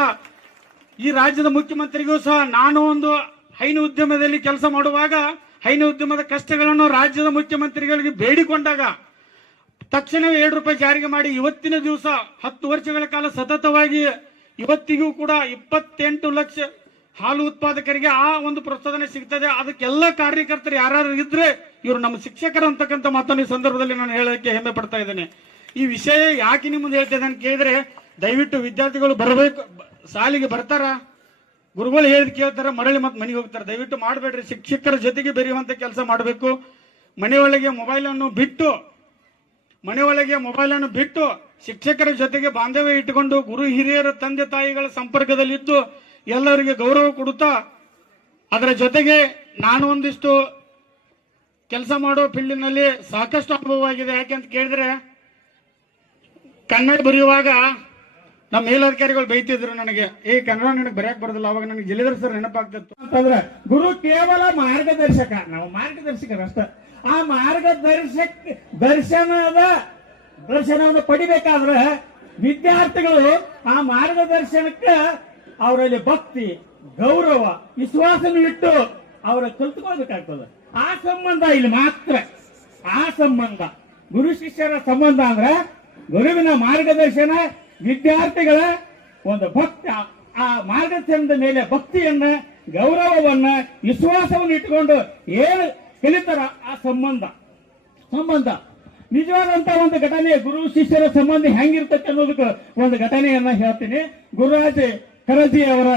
ಈ ರಾಜ್ಯದ ಮುಖ್ಯಮಂತ್ರಿಗೂ ಸಹ ನಾನು ಒಂದು ಹೈನು ಉದ್ಯಮದಲ್ಲಿ ಕೆಲಸ ಮಾಡುವಾಗ ಹೈನು ಉದ್ಯಮದ ಕಷ್ಟಗಳನ್ನು ರಾಜ್ಯದ ಮುಖ್ಯಮಂತ್ರಿಗಳಿಗೆ ಬೇಡಿಕೊಂಡಾಗ ತಕ್ಷಣವೇ 7 ರೂಪಾಯಿ ಜಾರಿಗೆ ಮಾಡಿ ಇವತ್ತಿನ ದಿವಸ 10 ವರ್ಷಗಳ ಕಾಲ ಸತತವಾಗಿ ಇವತ್ತಿಗೂ ಕೂಡ 28 ಲಕ್ಷ ಹಾಲು ಉತ್ಪಾದಕರಿಗೆ ಆ ಒಂದು ಪ್ರೋತ್ಸಾಹನೆ ಸಿಗ್ತದೆ. ಅದಕ್ಕೆಲ್ಲ ಕಾರ್ಯಕರ್ತರು ಯಾರು ಇದ್ರೆ ಇವರು ನಮ್ಮ ಶಿಕ್ಷಕರು ಅಂತಕ್ಕಂಥ ಮಾತನ್ನು ಈ ಸಂದರ್ಭದಲ್ಲಿ ನಾನು ಹೇಳೋದಕ್ಕೆ ಹೆಮ್ಮೆ ಪಡ್ತಾ ಇದ್ದೇನೆ. ಈ ವಿಷಯ ಯಾಕೆ ನಿಮ್ಮ ಮುಂದೆ ಹೇಳ್ತಾ ಇದ್ದೇನೆ ಕೇಳಿದ್ರೆ, ದಯವಿಟ್ಟು ವಿದ್ಯಾರ್ಥಿಗಳು ಬರಬೇಕು, ಶಾಲೆಗೆ ಬರ್ತಾರ, ಗುರುಗಳು ಹೇಳಿದ್ ಕೇಳ್ತಾರ, ಮರಳಿ ಮತ್ತೆ ಮನೆಗೆ ಹೋಗ್ತಾರೆ. ದಯವಿಟ್ಟು ಮಾಡಬೇಡ್ರಿ, ಶಿಕ್ಷಕರ ಜೊತೆಗೆ ಬೆರೆಯುವಂತ ಕೆಲಸ ಮಾಡಬೇಕು. ಮನೆಯೊಳಗೆ ಮೊಬೈಲನ್ನು ಬಿಟ್ಟು ಶಿಕ್ಷಕರ ಜೊತೆಗೆ ಬಾಂಧವ್ಯ ಇಟ್ಟುಕೊಂಡು ಗುರು ಹಿರಿಯರ ತಂದೆ ತಾಯಿಗಳ ಸಂಪರ್ಕದಲ್ಲಿದ್ದು ಎಲ್ಲರಿಗೆ ಗೌರವ ಕೊಡುತ್ತಾ, ಅದರ ಜೊತೆಗೆ ನಾನು ಒಂದಿಷ್ಟು ಕೆಲಸ ಮಾಡೋ ಫೀಲ್ಡ್ನಲ್ಲಿ ಸಾಕಷ್ಟು ಅನುಭವ ಆಗಿದೆ. ಯಾಕೆಂತ ಕೇಳಿದ್ರೆ, ಕನ್ನಡ ಬರೆಯುವಾಗ ನಮ್ಮ ಮೇಲಧಿಕಾರಿಗಳು ಬೈತಿದ್ರು ನನಗೆ, ಕನ್ನಡ ನನಗೆ ಬರೆಯಕ್ ಬರೋದಿಲ್ಲ. ಅವಾಗ ನನಗೆ ಜಿಲ್ಲೆದಾರ್ ಸರ್ ನೆನಪಾಗ್ತಿತ್ತು. ಅಂತಂದ್ರೆ ಗುರು ಕೇವಲ ಮಾರ್ಗದರ್ಶಕ, ನಾವು ಮಾರ್ಗದರ್ಶಕರಷ್ಟ. ಆ ದರ್ಶನವನ್ನು ಪಡಿಬೇಕಾದ್ರೆ ವಿದ್ಯಾರ್ಥಿಗಳು ಆ ಮಾರ್ಗದರ್ಶನಕ್ಕೆ ಅವರಲ್ಲಿ ಭಕ್ತಿ, ಗೌರವ, ವಿಶ್ವಾಸನ ಇಟ್ಟು ಅವರ ಕಲ್ತ್ಕೊಳ್ಬೇಕಾಗ್ತದೆ. ಆ ಸಂಬಂಧ ಇಲ್ಲಿ ಮಾತ್ರ, ಆ ಸಂಬಂಧ ಗುರು ಶಿಷ್ಯರ ಸಂಬಂಧ ಅಂದ್ರೆ ಗುರುವಿನ ಮಾರ್ಗದರ್ಶನ, ವಿದ್ಯಾರ್ಥಿಗಳ ಒಂದು ಭಕ್ತಿ, ಆ ಮಾರ್ಗದರ್ಶನದ ಮೇಲೆ ಭಕ್ತಿಯನ್ನ, ಗೌರವವನ್ನ, ವಿಶ್ವಾಸವನ್ನು ಇಟ್ಟುಕೊಂಡು ಏನು ಕಲಿತಾರ ಆ ಸಂಬಂಧ ನಿಜವಾದಂತ ಒಂದು ಘಟನೆ. ಗುರು ಶಿಷ್ಯರ ಸಂಬಂಧ ಹೆಂಗಿರ್ತೈತೆ ಅನ್ನೋದಕ್ಕೆ ಒಂದು ಘಟನೆಯನ್ನ ಹೇಳ್ತೀನಿ. ಗುರುರಾಜ್ ಕರಜಿ ಅವರ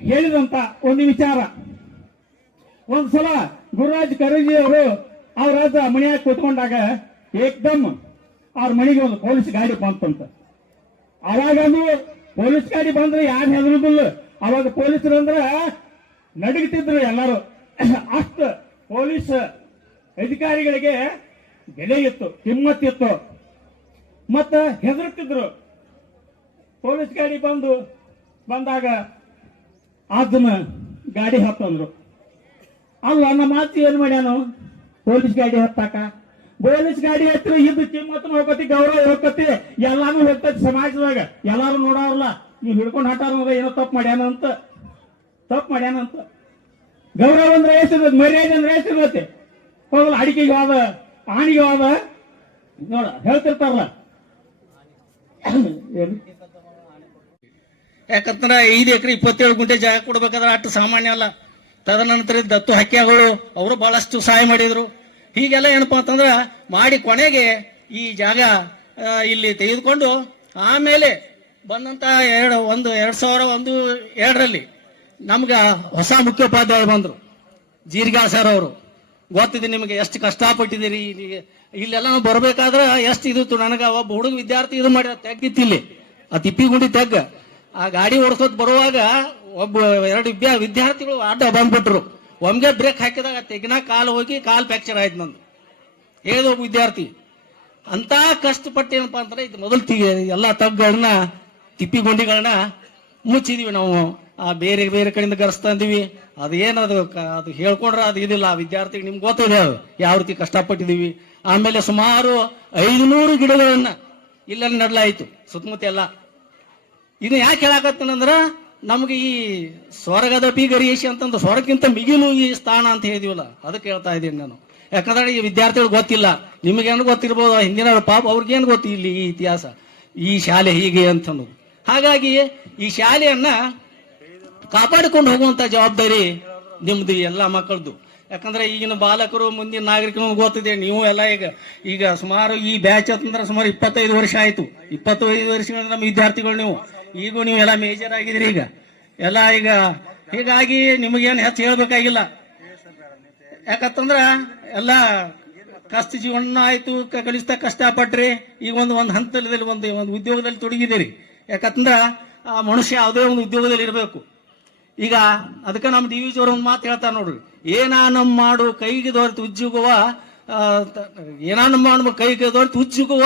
ಹೇಳಿದಂತ ಒಂದು ವಿಚಾರ. ಒಂದ್ಸಲ ಗುರುರಾಜ್ ಕರಜಿ ಅವರು ಅವರ ಮನೆಯಾಗ ಕೂತ್ಕೊಂಡಾಗ ಏಕ್ದಮ್ ಅವ್ರ ಮನೆಗೆ ಒಂದು ಪೊಲೀಸ್ ಗಾಡಿ ಬಂತಂತ. ಅವಾಗ ಪೊಲೀಸ್ ಗಾಡಿ ಬಂದ್ರೆ ಯಾರು ಹೆದರುದಿಲ್ಲ. ಅವಾಗ ಪೊಲೀಸರು ಅಂದ್ರೆ ನಡುಗುತ್ತಿದ್ರು ಎಲ್ಲರೂ. ಅಷ್ಟು ಪೊಲೀಸ್ ಅಧಿಕಾರಿಗಳಿಗೆ ಬೆಲೆ ಇತ್ತು, ಕಿಮ್ಮತ್ತಿತ್ತು, ಮತ್ತ ಹೆದರುತ್ತಿದ್ರು. ಪೊಲೀಸ್ ಗಾಡಿ ಬಂದಾಗ ಅದನ್ನ ಗಾಡಿ ಹತ್ತಂದ್ರು. ಅಲ್ಲ ನಮ್ಮ ಮಾತು ಏನ್ ಮಾಡ್ಯಾನು, ಪೊಲೀಸ್ ಗಾಡಿ ಹತ್ತಾಕ, ಪೊಲೀಸ್ ಗಾಡಿ ಹತ್ತಿರ ಇದ್ದು ಕಿಮ್ಮತ್ತು ಹೋಗತಿ, ಗೌರವ ಹೋಗತಿ, ಎಲ್ಲಾನು ಹೋಗ್ತತಿ ಸಮಾಜದಾಗ. ಎಲ್ಲಾರು ನೋಡೋರಲ್ಲ, ನೀವು ಹಿಡ್ಕೊಂಡು ಹಟ್ಟಾರ ಏನೋ ತಪ್ಪು ಮಾಡ್ಯಾನಂತ. ಗೌರವ ಅಂದ್ರೆ ಎಷ್ಟಿರ್ತದೆ, ಮರ್ಯಾದೆ ಅಂದ್ರೆ ಎಷ್ಟಿರ್ತೈತಿ. ಹೋಗಲ್ಲ, ಅಡಿಕೆಗೆ ಹೋದ, ಆಣಿಗೆ ಹೋದ, ನೋಡ ಹೇಳ್ತಿರ್ತಾರಲ್ಲ. ಯಾಕಂದ್ರೆ 5 ಎಕರೆ 27 ಗುಂಟೆ ಜಾಗ ಕೊಡ್ಬೇಕಾದ್ರೆ ಅಷ್ಟು ಸಾಮಾನ್ಯ ಅಲ್ಲ. ತದನಂತರ ದತ್ತು ಹಕ್ಕಿಗಳು ಅವರು ಬಹಳಷ್ಟು ಸಹಾಯ ಮಾಡಿದ್ರು. ಹೀಗೆಲ್ಲ ಏನಪ್ಪಾ ಅಂತಂದ್ರ ಮಾಡಿ ಕೊನೆಗೆ ಈ ಜಾಗ ಇಲ್ಲಿ ತೆಗೆದುಕೊಂಡು ಆಮೇಲೆ ಬಂದಂತ 2001-2 ನಮ್ಗ ಹೊಸ ಮುಖ್ಯೋಪಾಧ್ಯಾಯ ಬಂದ್ರು, ಜೀರಿಗಾ ಸರ್ ಅವರು. ಗೊತ್ತಿದೆ ನಿಮಗೆ ಎಷ್ಟು ಕಷ್ಟಪಟ್ಟಿದ್ದೀರಿ. ಇಲ್ಲೆಲ್ಲ ನಾವು ಬರ್ಬೇಕಾದ್ರೆ ಎಷ್ಟು ಇದಿತ್ತು. ನನಗ ಒಬ್ಬ ಹುಡುಗ ವಿದ್ಯಾರ್ಥಿ ಇದು ಮಾಡಿ ತೆಗ್ಗಿತ್ತು ಇಲ್ಲಿ, ಆ ತಿಪ್ಪಿಗುಂಡಿ ತೆಗ್ಗ. ಆ ಗಾಡಿ ಓಡಿಸೋದ್ ಬರುವಾಗ ಒಬ್ಬ 2 ವಿದ್ಯಾರ್ಥಿಗಳು ಅಡ್ಡ ಬಂದ್ಬಿಟ್ರು. ಒಮ್ಗೆ ಬ್ರೇಕ್ ಹಾಕಿದಾಗ ತೆಗಿನ ಕಾಲು ಹೋಗಿ ಕಾಲು ಫ್ರಾಕ್ಚರ್ ಆಯ್ತು ನಂದು. ಏದೋ ಒಬ್ಬ ವಿದ್ಯಾರ್ಥಿ ಅಂತ ಕಷ್ಟಪಟ್ಟೇನಪ್ಪ ಅಂದ್ರೆ, ಇದು ಮೊದಲು ಎಲ್ಲ ತಗ್ಗಳನ್ನ, ತಿಪ್ಪಿಗುಂಡಿಗಳನ್ನ ಮುಚ್ಚಿದೀವಿ ನಾವು. ಆ ಬೇರೆ ಬೇರೆ ಕಡೆಯಿಂದ ಗರ್ಸ್ತಾ ಇದೀವಿ. ಅದೇನದು ಅದು ಹೇಳ್ಕೊಂಡ್ರೆ ಅದು ಇದಿಲ್ಲ. ಆ ವಿದ್ಯಾರ್ಥಿಗೆ ನಿಮ್ಗೆ ಗೊತ್ತಿದೆ ಅದು ಯಾವ ರೀತಿ ಕಷ್ಟಪಟ್ಟಿದೀವಿ. ಆಮೇಲೆ ಸುಮಾರು 500 ಗಿಡಗಳನ್ನ ಇಲ್ಲೆಲ್ಲ ನೆಡಲಾಯ್ತು ಸುತ್ತಮುತ್ತ ಎಲ್ಲ. ಇದು ಯಾಕೆ ಹೇಳಾಕತ್ತಂದ್ರ, ನಮ್ಗೆ ಈ ಸ್ವರ್ಗದ ಗರಿಯೇಶಿ ಅಂತಂದ್ರೆ ಸ್ವರ್ಗಕ್ಕಿಂತ ಮಿಗಿಲು ಈ ಸ್ಥಾನ ಅಂತ ಹೇಳಿದೀವಲ್ಲ, ಅದಕ್ಕೆ ಹೇಳ್ತಾ ಇದ್ದೀನಿ ನಾನು. ಯಾಕಂದ್ರೆ ಈ ವಿದ್ಯಾರ್ಥಿಗಳು ಗೊತ್ತಿಲ್ಲ, ನಿಮಗೇನು ಗೊತ್ತಿರ್ಬೋದು, ಹಿಂದಿನ ಪಾಪ ಅವ್ರಿಗೇನು ಗೊತ್ತು ಇಲ್ಲಿ ಈ ಇತಿಹಾಸ, ಈ ಶಾಲೆ ಹೀಗೆ ಅಂತ ಅನ್ನೋದು. ಹಾಗಾಗಿ ಈ ಶಾಲೆಯನ್ನ ಕಾಪಾಡಿಕೊಂಡು ಹೋಗುವಂತ ಜವಾಬ್ದಾರಿ ನಿಮ್ದು, ಎಲ್ಲ ಮಕ್ಕಳದು. ಯಾಕಂದ್ರೆ ಈಗಿನ ಬಾಲಕರು, ಮುಂದಿನ ನಾಗರಿಕರು ಗೊತ್ತಿದೆ. ನೀವು ಎಲ್ಲ ಈಗ ಸುಮಾರು ಈ ಬ್ಯಾಚ್ ಅಂತಂದ್ರೆ ಸುಮಾರು 25 ವರ್ಷ ಆಯ್ತು. 25 ವರ್ಷಗಳಿಂದ ನಮ್ಮ ವಿದ್ಯಾರ್ಥಿಗಳು ನೀವು. ಈಗ ನೀವು ಎಲ್ಲ ಮೇಜರ್ ಆಗಿದ್ರಿ ಈಗ ಎಲ್ಲ. ಈಗ ಹೀಗಾಗಿ ನಿಮಗೇನು ಹೆಚ್ಚು ಹೇಳ್ಬೇಕಾಗಿಲ್ಲ. ಯಾಕಂತಂದ್ರ ಎಲ್ಲ ಕಷ್ಟ ಜೀವನ ಆಯ್ತು, ಕಲಿಸ್ತಾ ಕಷ್ಟಪಟ್ರಿ. ಈಗ ಒಂದು ಹಂತದಲ್ಲಿ ಒಂದು ಉದ್ಯೋಗದಲ್ಲಿ ತೊಡಗಿದ್ದೀರಿ. ಯಾಕಂದ್ರ ಆ ಮನುಷ್ಯ ಯಾವುದೇ ಒಂದು ಉದ್ಯೋಗದಲ್ಲಿ ಇರಬೇಕು. ಈಗ ಅದಕ್ಕೆ ನಮ್ಮ ಡಿ ವಿ ಜಿ ಅವರು ಒಂದು ಮಾತು ಹೇಳ್ತಾರೆ ನೋಡ್ರಿ, ಏನಾ ನಮ್ಮ ಮಾಡು ಕೈಗೆ ದೊರೆತು ಉಜ್ಜುಗುವ, ಏನಾ ನಮ್ಮ ಮಾಡು ಕೈಗೆ ದೊರೆತು ಉಜ್ಜುಗುವ,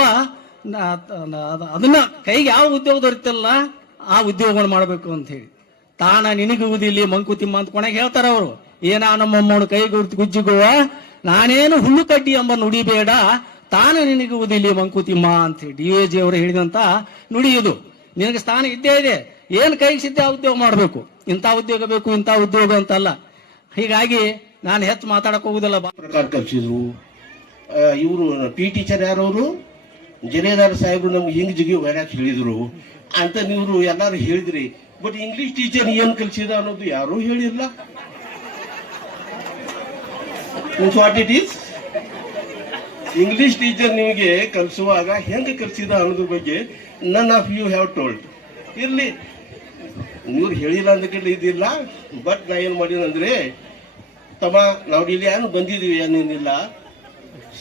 ಅದನ್ನ ಕೈಗೆ ಯಾವ ಉದ್ಯೋಗ ದೊರೆತಲ್ಲ ಆ ಉದ್ಯೋಗವನ್ನು ಮಾಡಬೇಕು ಅಂತ ಹೇಳಿ. ತಾನ ನಿನಗುವುದಿಲ್ಲಿ ಮಂಕುತಿಮ್ಮ ಅಂತ ಕೊನೆಗೆ ಹೇಳ್ತಾರ ಅವರು. ಏನಾ ನಮ್ಮಮ್ಮನು ಕೈಗೆ ಉಜ್ಜುಗುವ, ನಾನೇನು ಹುಲ್ಲು ಕಡ್ಡಿ ಎಂಬ ನುಡಿಬೇಡ, ತಾನು ನಿನಗುವುದಿಲ್ಲಿ ಮಂಕುತಿಮ್ಮ ಅಂತ ಹೇಳಿ ಡಿ ವಿ ಜಿ ಅವರು ಹೇಳಿದಂತ ನುಡಿ ಇದು. ನಿನಗೆ ಸ್ಥಾನ ಇದ್ದೇ ಇದೆ, ಏನ್ ಕೈಗೆ ಸಿದ್ಧ ಉದ್ಯೋಗ ಮಾಡಬೇಕು, ಇಂಥ ಉದ್ಯೋಗ ಬೇಕು ಇಂಥ ಉದ್ಯೋಗ ಅಂತಲ್ಲ. ಹೀಗಾಗಿ ನಾನು ಹೆಚ್ಚು ಮಾತಾಡಕ್ ಹೋಗುದಿಲ್ಲ. ಪ್ರಕಾರ ಕಲಿಸಿದ್ರು. ಇವರು ಪಿ ಟೀಚರ್ ಯಾರವರು, ಜನೇದಾರ್ ಸಾಹೇಬ್ರು ನಮ್ಗೆ ಹಿಂಗ್ ಜಿಗಿ ಹೊರಕ್ ಹೇಳಿದ್ರು ಅಂತ ನೀವು ಎಲ್ಲಾರು ಹೇಳಿದ್ರಿ. ಬಟ್ ಇಂಗ್ಲಿಷ್ ಟೀಚರ್ ಏನ್ ಕಲಿಸಿದ ಅನ್ನೋದು ಯಾರೂ ಹೇಳಿಲ್ಲ. What it is English teacher ನಿಮಗೆ ಕಲಿಸುವಾಗ ಹೆಂಗ್ ಕಲಿಸಿದ ಅನ್ನೋದ್ರ ಬಗ್ಗೆ none of you have told. ಇರ್ಲಿ, ಇವ್ರು ಹೇಳಿಲ್ಲ ಅಂದಕ್ಕೆ ಇದಿಲ್ಲ. ಬಟ್ ನಾ ಏನ್ ಮಾಡಿದಂದ್ರೆ, ತಮ್ಮ ನಾವು ಇಲ್ಲಿ ಏನು ಬಂದಿದೀವಿ ಏನೇನಿಲ್ಲ,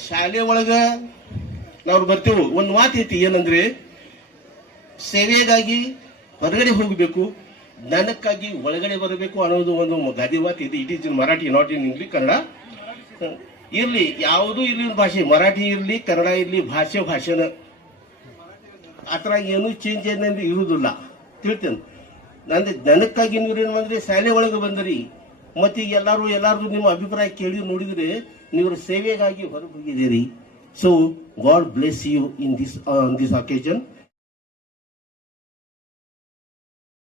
ಶಾಲೆ ಒಳಗ ನಾವು ಬರ್ತೇವೆ. ಒಂದು ಮಾತು ಐತಿ, ಏನಂದ್ರೆ ಸೇವೆಗಾಗಿ ಹೊರಗಡೆ ಹೋಗಬೇಕು, ಜ್ಞಾನಕ್ಕಾಗಿ ಒಳಗಡೆ ಬರಬೇಕು ಅನ್ನೋದು ಒಂದು ಗಾದಿ ಮಾತು ಇದೆ. It is in Marathi, not in English, Kannada. ಇರ್ಲಿ, ಯಾವುದೂ ಇಲ್ಲಿ ಭಾಷೆ, ಮರಾಠಿ ಇರ್ಲಿ ಕನ್ನಡ ಇರ್ಲಿ, ಭಾಷೆನ ಆತರ ಏನು ಚೇಂಜ್ ಏನೇನು ಇರುವುದಿಲ್ಲ, ತಿಳ್ತೇನೆ. ನಂದು ಜ್ಞಾನಕ್ಕಾಗಿ ನೀವೇನು ಬಂದ್ರಿ, ಶಾಲೆ ಒಳಗೆ ಬಂದ್ರಿ, ಮತ್ತೀಗ ಎಲ್ಲಾರ್ದು ನಿಮ್ಮ ಅಭಿಪ್ರಾಯ ಕೇಳಿ ನೋಡಿದ್ರೆ ನೀವು ಸೇವೆಗಾಗಿ ಹೊರಗೆ ಹೋಗಿದ್ದೀರಿ. So God bless you in this on this occasion.